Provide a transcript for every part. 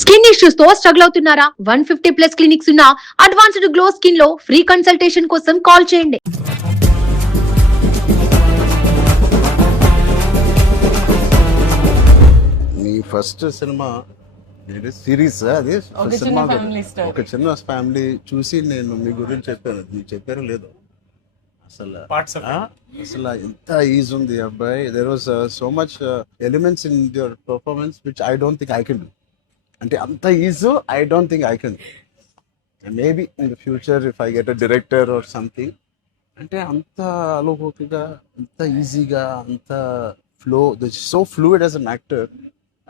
Skin issues తో struggle అవుతున్నారా? 150+ clinics ఉన్న అడ్వాన్స్డ్ గ్లో స్కిన్ లో ఫ్రీ కన్సల్టేషన్ కోసం కాల్ చేయండి. మీ ఫస్ట్ సినిమా సిరీస్ అది సినిమా ఒక చిన్న ఫ్యామిలీ చూసి నేను మీ గురించి చెప్పాను, మీరు చెప్పారో లేదో అసలు అసలు ఎంత ఈజ్ ఉంది అబ్బాయి. There was so much elements in your performance which I don't think I can do. అంటే అంత ease I don't think I can. Maybe in the future if I get a director or something, అంటే అంత అలోకోకగా, అంత ఈజీగా, అంత flow, so fluid as an actor.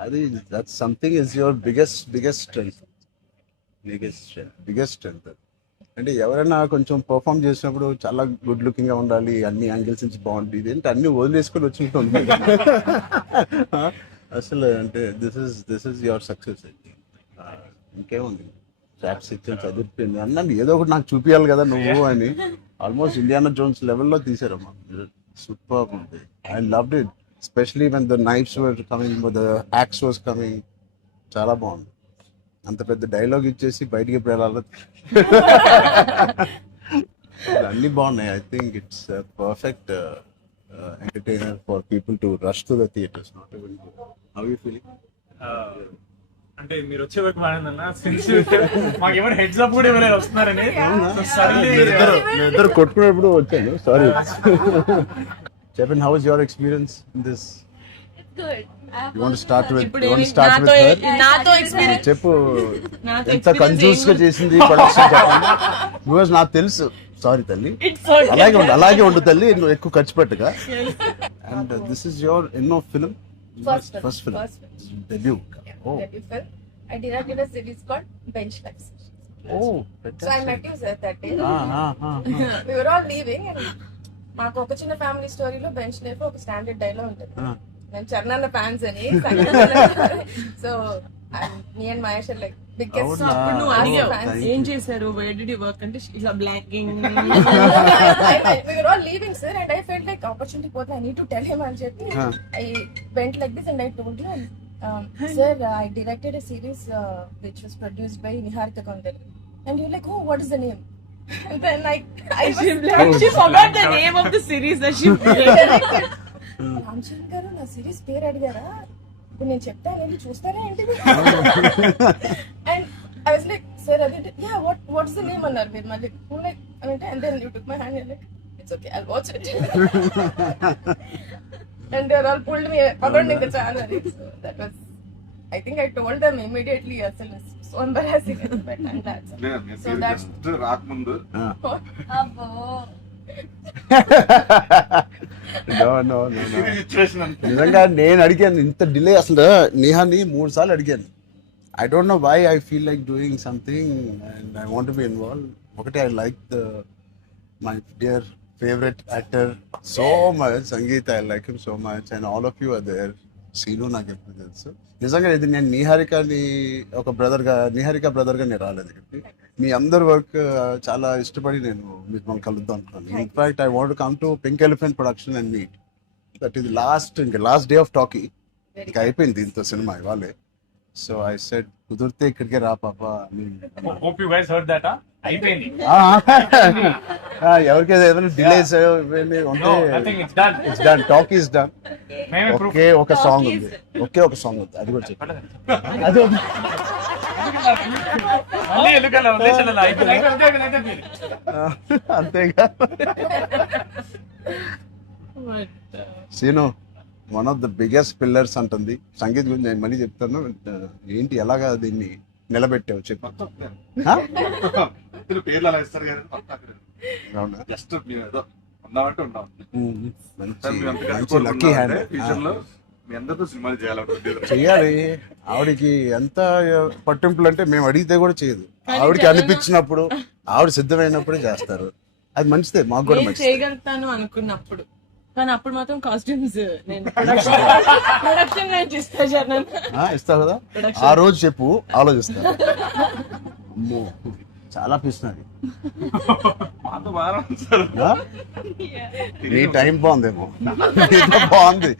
అది that something is your biggest strength. అంటే ఎవరైనా కొంచెం పర్ఫామ్ చేసినప్పుడు చాలా గుడ్ లుకింగ్ గా ఉండాలి, అన్ని యాంగిల్స్ నుంచి బాగుంటుంది, ఇదేంటి అన్ని వదిలేసుకొని వచ్చినట్టు అసలు. అంటే దిస్ ఇస్ యువర్ సక్సెస్. ఇంకేముంది, ట్రాప్స్ ఇచ్చాను, చదివిపోయింది అన్నాను, ఏదో ఒకటి నాకు చూపించాలి కదా నువ్వు అని. ఆల్మోస్ట్ ఇండియానా జోన్స్ లెవెల్లో తీసారమ్మా. సూపర్ ఉంది. I loved it, especially when the knives were coming, the axe was coming. చాలా బాగుంది. అంత పెద్ద డైలాగ్ ఇచ్చేసి బయటికి వెళ్ళాలి. అన్ని బాగున్నాయి. I think it's perfect entertainer for people to rush to the theatres. Not even how you feeling? అంటే మీరు వచ్చే వరకు బాగుందన్న, మాకేమైనా హెడ్స్ అప్ కూడా ఎవరైనా వస్తున్నారని ఇద్దరు కొట్టుకునేప్పుడు వచ్చాను. Sorry. Chepin, how is your experience in this? It's good. You want to start with her? నాతో ఎక్స్పీరియన్స్ చెప్పు, ఎంత కన్ఫ్యూజ్ గా చేసింది ప్రొడక్షన్ చెప్పండి. బికాజ్ నాకు తెలుసు. సారీ తల్లి, అలాగే ఉండు తల్లి, నువ్వు ఎక్కువ ఖర్చు పెట్టగా. అండ్ దిస్ ఇస్ యువర్ ఎన్నో film? First film, debut. Oh, debut film. I directed a series called Bench Life. oh, So I met you sir that day. ah. We were all leaving and మాకు ఒక చిన్న family స్టోరీలో bench life ఒక standard dialogue ఉంటుంది. నేను Charan fans అని, so me and Mahesh like biggest. అప్పుడు నువ్వు అడిగావు ఏం చేశారు, వేర్ డిడ్ యు వర్క్ అంటే ఇట్లా blocking. We were all leaving sir and I felt like opportunity పోతే I need to tell him అని చెప్పి I went like this and I told you, sir, I directed a series which was produced by Niharika Kondal. And you're like, oh, what is the name? And then she forgot the name of the series that she directed. Ramachandra గారు నా series పేరు అడిగారా, ఇప్పుడు నేను చెప్తాను వెళ్ళి చూస్తారా ఏంటి? And I was like, sir అది యా వాట్స్ ద నేమ్ అన్నారు మీరు మళ్ళీ లైక్ అంటే. And then you took my hand like it's okay I'll watch it. And they all pulled me పగండి ఇంకా చాలా అని. So that was, I think I told them immediately అసలు so embarrassing but and that's so that's రాకముందు అబ్బో No. నిజంగా నేను అడిగాను ఇంత డిలే. అసలు నేహాని 3 సార్లు అడిగాను. I don't know why I feel like doing something and I want to be involve. ఒకటే, I like my dear favourite actor so much, Sangeet. I like him so much and all of you are there. Seenu నాకు ఎప్పుడు తెలుసు. నిజంగా ఇది నేను Niharika brother గా నేను రాలేదు ఇక్కడికి. మీ అందరి వర్క్ చాలా ఇష్టపడి నేను మిమ్మల్ని కలుద్దాం అనుకున్నాను. In fact I want come to pink elephant production and meet. That is last day of talkie. ఇంకా అయిపోయింది దీంతో సినిమా ఇవాళే. సో ఐ సెడ్ కుదిరితే ఇక్కడికే రా పాప. hope you guys heard that. అయిపోయింది. ఎవరికైనా ఏదైనా delays No, I think it's done. It's done. Talk is done. మేమే proof. ఒకే ఒక సాంగ్ ఉంది. అది కూడా చెప్పండి. అది మళ్ళీ ఎందుకలా వదిలేసాను అయిపోయింది. అంతేగా. Seenu one of the biggest pillars అంటుంది. సంగీత్ గురించి నేను మళ్ళీ చెప్తాను. ఏంటి ఎలాగా దీన్ని నిలబెట్టావు చెప్పు. పేర్లు అలా ఇస్తారు కదా, అవునా? జస్ట్ ఏదో ఉన్నామంటే ఉన్నాం. మంచి లక్కీ హ్యాండ్. ఫ్యూచర్ లో మీ అందరితో సినిమాలు చేయాలనుకుంటున్నారు. చెయ్యాలి. ఆవిడకి ఎంత పట్టింపులు అంటే మేము అడిగితే కూడా చేయదు. ఆవిడకి అనిపించినప్పుడు, ఆవిడ సిద్ధమైనప్పుడే చేస్తారు. అది మంచిదే, మాకు కూడా మంచిది. చేయగలుగుతాను అనుకున్నప్పుడు, కానీ అప్పుడు మాత్రం కాస్ట్యూమ్స్ నేను ప్రొడక్షన్ నుంచి ఇస్తావు కదా. ఆ రోజు చెప్పు, ఆలోచిస్తా. అమ్మో చాలా పిస్తున్నది. నీ టైం బాగుందేమో, బాగుంది.